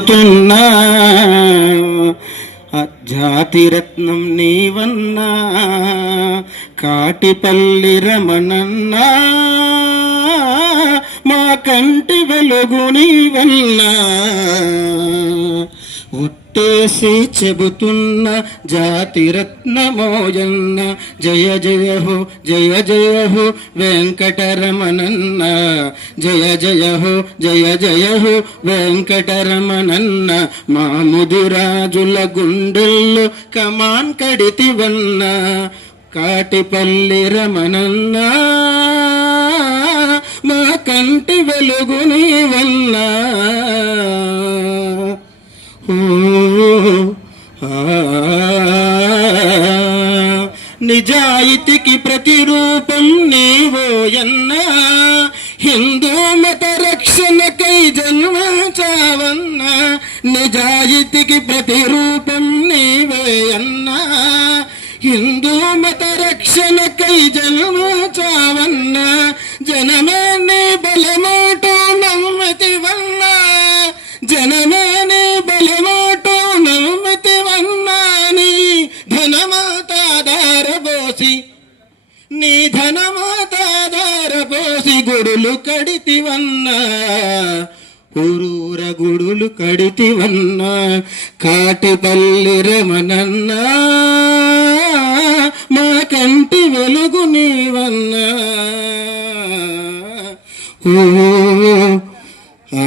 చెబుతున్నా ఆ జాతిరత్నం నీవన్నా. కాటిపల్లి రమణన్నా. మా కంటి వెలుగు నీవన్నా. ఒట్టేసి చెబుతున్న జాతిరత్నమోయన్న. జయ జయ హో జయ జయ హో వెంకటరమణన్న. జయ జయ హో జయ జయ హో వెంకటరమణన్న. మా ముదిరాజుల గుండెల్లో కమాన్ కడితివన్న. కాటిపల్లి రమణన్న మా కంటి వెలుగు నీవన్నా. నిజాయితీకి ప్రతిరూపం నీవోయన్నా హిందూ మత రక్షణకై జన్మ చావన్నా. నిజాయితీకి ప్రతిరూపం నీవేయన్నా హిందూ మత రక్షణకై జన్మించావన్నా జనమే నీ బలమాటో నమ్మతివన్నా. జనమే నీ బలమా ధనమాతాధారబోసి నీ ధనమాతాధారబోసి గుడులు కడితివన్నా ఊరూర గుడులు కడితివన్నా కాటిపల్లి రమనన్నా మా కంటి వెలుగు నీవన్నా. ఓ ఆ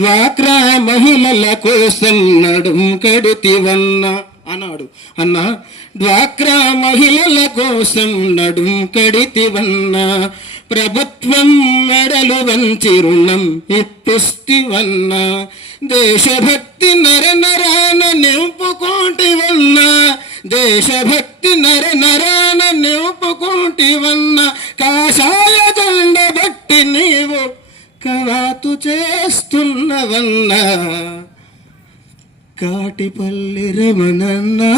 డ్వాక్రా మహిళల కోసం నడుం కడుతివన్న అన్నాడు. అన్న డ్వాక్రా మహిళల కోసం నడుం కడితివన్న ప్రభుత్వం మెడలు వంచి రుణం ఇప్పిస్తివన్న. దేశభక్తి నర నరాన నింపుకోటివన్న. దేశభక్తి నర నరాన నింపుకోటివన్న. కవాతు చేస్తున్నవన్నా కాటిపల్లి రమణన్నా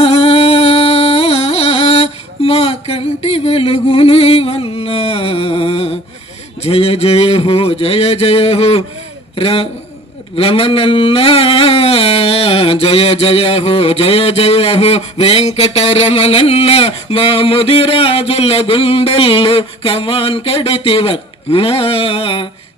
మా కంటి వెలుగు నీవన్నా. జయ జయ హో జయ జయ హో ర- రమణన్నా. జయ జయ హో జయ జయ హో వెంకటరమణన్న మా ముదిరాజుల గుండెల్లో కమాన్ కడితివన్నా.